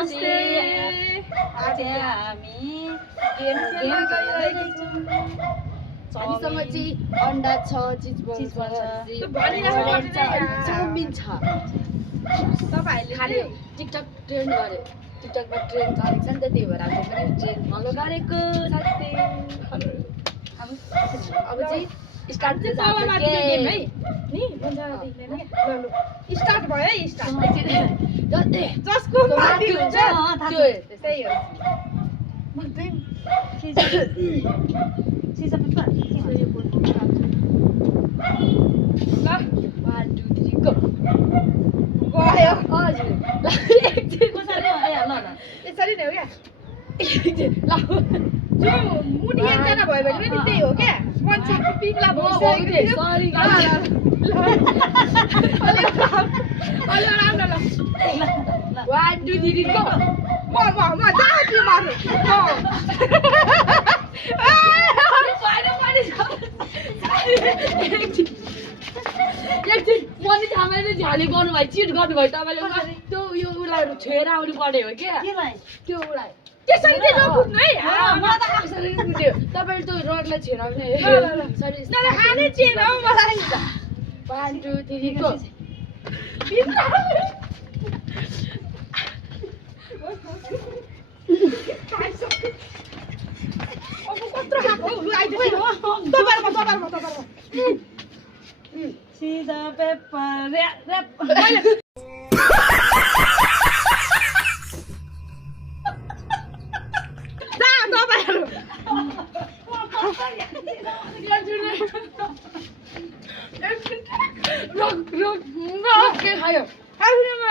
नमस्ते आज हामी गेम खेलिरहेको छौँ हामीसँग चाहिँ अन्डा छ चिज बन्छ चाउमिन छ तपाईहरुले खाले टिकटक ट्रेन्ड गरे टिकटकमा ट्रेन्ड गरेको छ नि त त्यही भएर हामी पनि ट्रेन्ड फलो गरेको साथै अब चाहिँ स्टार्ट चाहिँ गेम है नि भन्छ देख्दैन स्टार्ट भयो है स्टार्ट जसको माथि हुन्छ त्यो त्यही हो सिसा पेपर ल 1 2 3 गो गयो हजुर यसरी नै हो क्या ल जो मुडी एकजना भयो भने पनि त्यही हो क्या मान्छे पिग्ला सरी अलि राम्रो ल 1 2 3 गो म जहाँ त्यो मार्नु एकछिन मैले थामेर झ्याली गर्नुभयो चिट गर्नुभयो तपाईँले त्यो यो उसलाई छोएर आउनु पर्ने हो क्या त्यो उसलाई त्यसरी चाहिँ नफुट्नु है मलाई त कसरी बुझ्यो तपाईँले त्यो रडलाई छोएर आउने सरी हाने चेन हो मलाई 1 2 3 गो अब कत्रो खाएको हो लु आइदिनु तपाईहरुमा सीधा पेपर र्याप जा तपाईहरु रोक के खायो आउनुमा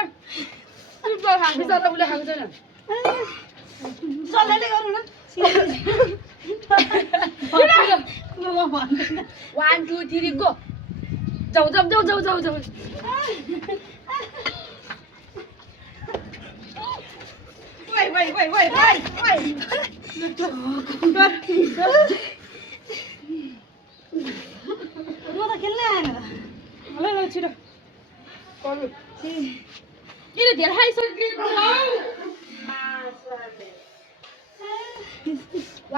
चुप खान्छ त उसले खाएको छैन सल्लाहले गर्नु न 1 2 3 गो जाऊ Wait. म त खेल्नै आएन ल छिटो गर्नु किन धेरै खाइसकेको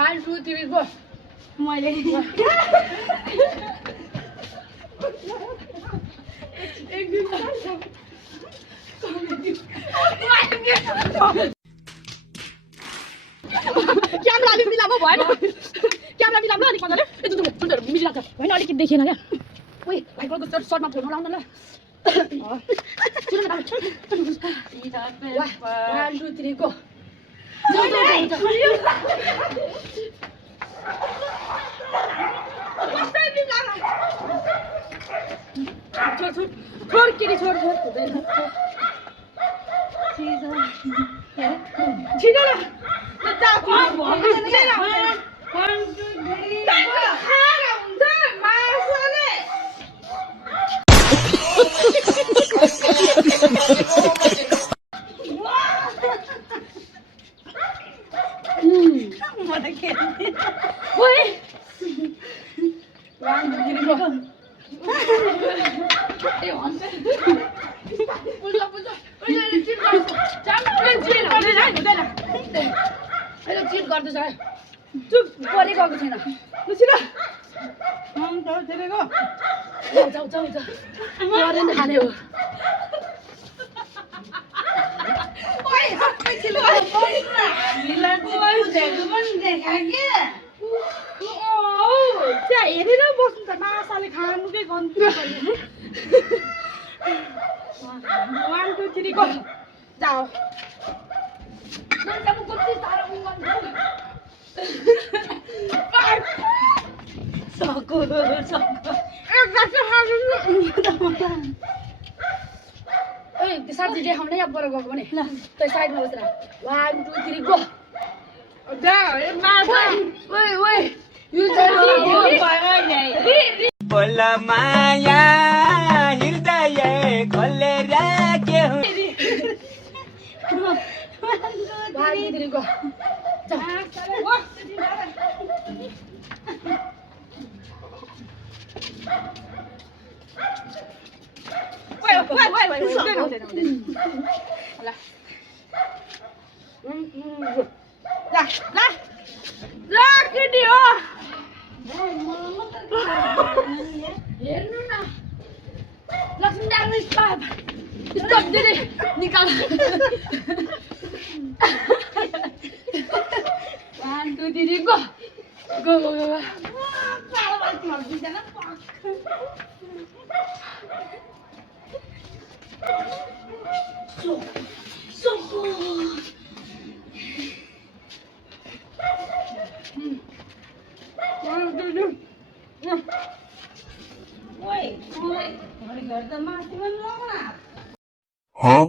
1 2 3 गो मैले क्यामेरा अलि मिलाउनु भएन क्यामेरा मिलाउनु अलिक मजाले यस्तो सुन्दर मिलिरहेको छ होइन अलिकति देखिएन क्या ओइ भाइ बलको सर्टमा फोन लाउनु ल 1 2 3 गो छोड किरी छोड छिटो ल चिट गर्दैछ चुप परे गएको छैन जाऊ गरेन खाने हो त्यहाँ हेरेर बस्नु त मासाले खानुकै गन्ती 1 2 3 गो जाऊ त्यो साथी देखाउने अब बर गएको भने ल त्यो साइडमा बसेर 1 2 3 गो बोल माया हृदय खोलेर के हो 1 2 3 गो Wait. दिदी निकाल 1 2 3 go go go go so good Huh?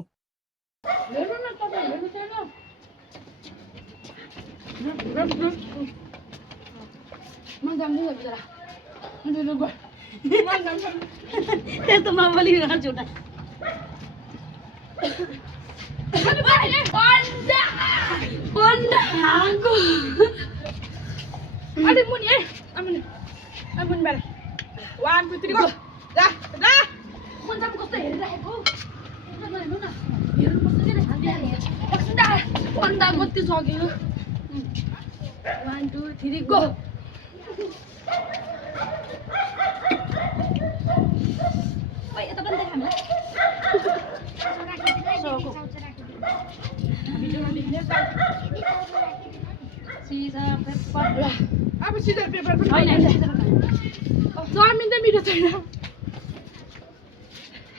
तो मां वाली ना छोटा अरे मुनि ए अमुन बेला 1 2 3 गो जा जा मन जाम कस्तो हेरिरहेको हेर्नु न हेर्नु कस्तो के एकछिन पन्दा कति सक्यो 1 2 3 गो ओइ यता पनि देखाउनु अब सिजर पेपर पनि हैन चाउमिन त मिठो छैन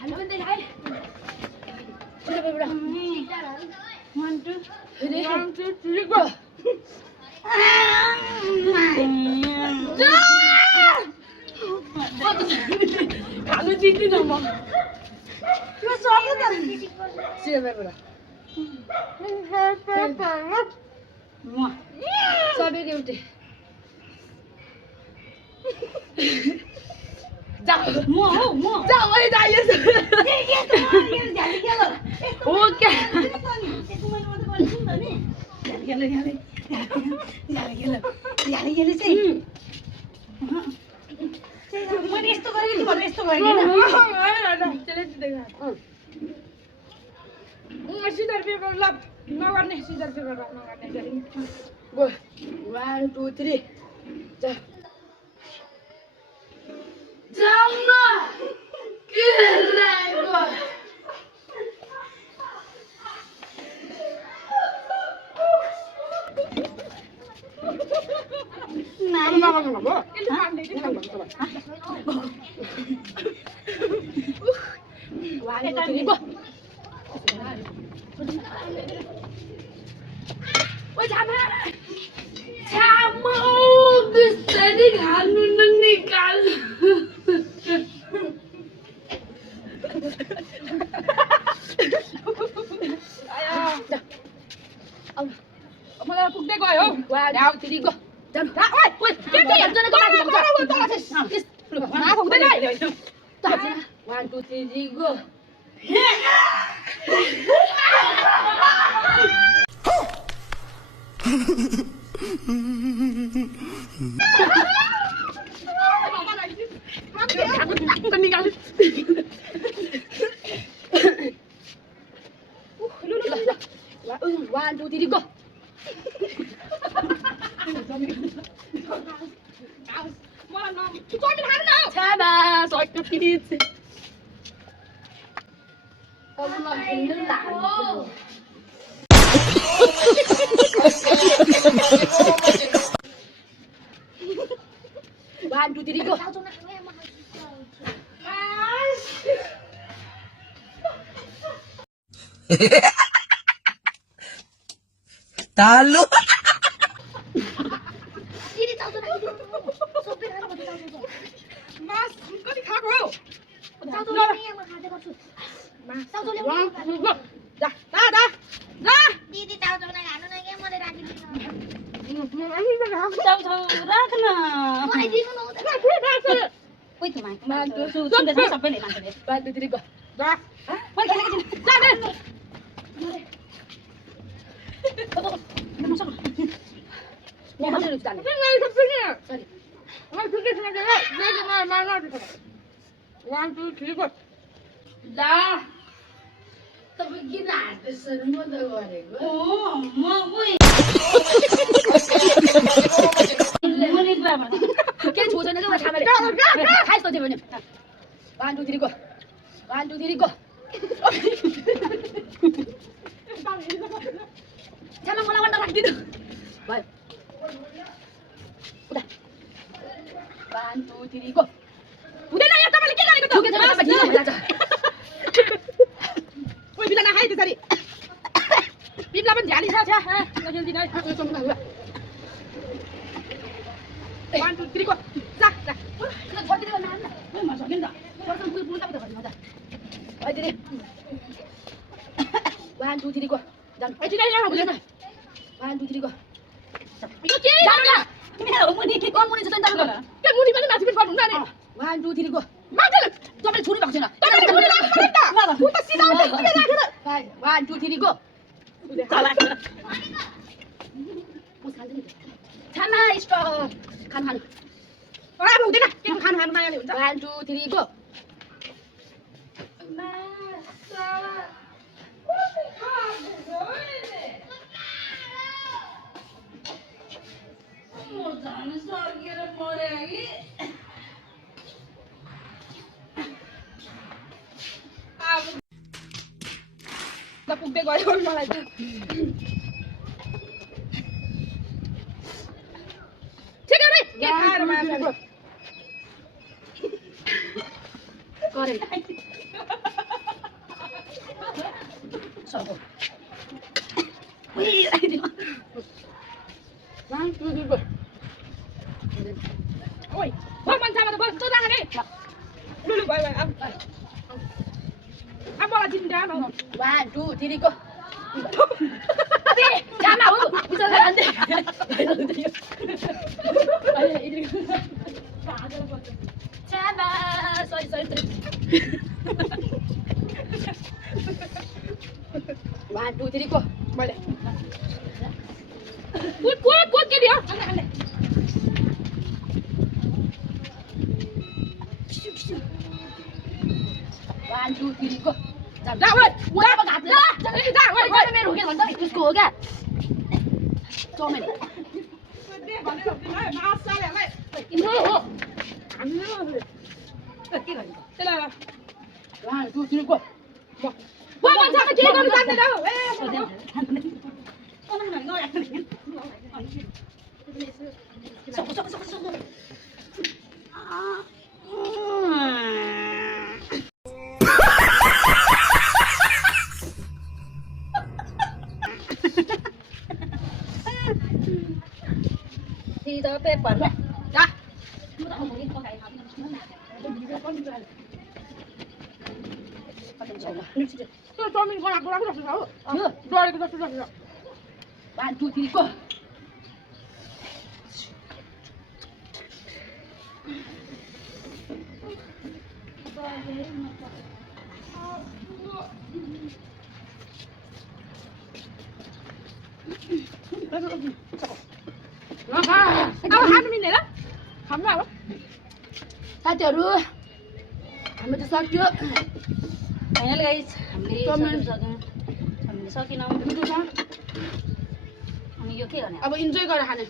हेलो पनि देखाए सिजर पेपर 1 2 3 गो खानु जित्दिन म यो सक्यो त सिजर पेपर सबै एउटै जा म हो म जा ओइ जा यस ओके मैले यस्तो गरेँ कि भने यस्तो गरेँ सिजर पेपर ल नगर्ने सिजर पेपर नगर्ने गो 1 2 3 जा जाउन के लाग्यो नानी नगर्नु भयो Ôi chà má chà mau cứ sẽ đi khám nâng đi cắn ông मलाई पुग्दै गयो वा डाउ तिरी गो जाम रा ओइ ओइ के के हेर्छ न गराको मा पुग्दैन 1 2 3 go One, two, three, go. Chaba, soi cái gì? Con nó hình đứng lại. One, two, three, go. Talo. Ini tahu tu nak sopir kan betul tahu. Mas, kau di kau. Tahu tu ni yang makan dia kau. Mas, tahu tu yang. Dah, dah, dah. Dah. Didi tahu tu nak anu nak yang mau dia lagi. Tahu tahu, dah kena. Mau ini mau dah. Woi tu mai. Bantu. Sudah saya sampai ni bantu. Bantu diri kau. Dah. Mai kena kena. Dah, dah. Masuk. Ya, masuk dulu tadi. Ini sampai. Sorry. Mau pergi sana dia. Dia mana tu? 1 2 3 go. Dah. Tapi gila, semua dah goreng. Oh, mau woi. Mulai berapa? Kita cuci nanti kita campur. Hai, stop je, 1 2 3 go. 1 2 3 go. छ्यामा मलाई वन्डा राखिदिनु भयो उता 1 2 3 go हुँदैन यार तपाईले के गरेको त ठुके छ बाबा ढिलो भइराछ ओइ बिला नखाइ त्यसरी बिपला पनि झ्याली छ छ्या नखेल्दिन है 1 2 3 गो जा जा छोडिदिनु न म सकिन त पर्सन पुरै पुरा त भन्नु त है दिदी 1 2 3 गो जान ए दिनै ल हुँदैन 1 2 3 गो यो के जानु न मेरो मुनि के मुनि छ त जानु के मुनि पनि माथि पनि गर्नु नि 1 2 3 गो माथि तपाईले छुरी भएको छैन तपाईले मुनि राख्नु नि त उ त सिधा उतै के राखेर 1 2 3 गो चला छाना स्टप खानु खानु अब हुँदैन के खानु खानु मायाले हुन्छ 1 2 3 गो त पुग्दै गयो मलाई त ठिक रे के खाएर माया करे सबो उइ राखिदिनु 1 2 3 गो ओइ भगवान सामा त बस त राख्ने लुलु भयो अब मलाई जिन्दा न 1 2 3 गो अबे छामा हो बिचरा जान्दै छामा सरी 1 2 3 गो मैले कुद के दियो 1 2 3 गो जा ओइ उडा घाट जा ओइ मेरो हो के भन्छ नि त्यसको हो क्या चौमेन दे भनेर मासालेलाई हो हो के गर्ने त्यसलाई 1 2 3 गो भगवान सामा के गर्नु जान्दैन ए thì đó paper này जा त्यो चाउमिन बनाएको राम्रो छ हो डरेको जस्तो लाग्छ 1 2 3 गो अब खानु मिल्ने ल खानु अब साथीहरु हामी त सक्यो फाइनल गाइस हामीले हामीले सकेनौँ अनि यो के गर्ने अब इन्जोय गरेर खाने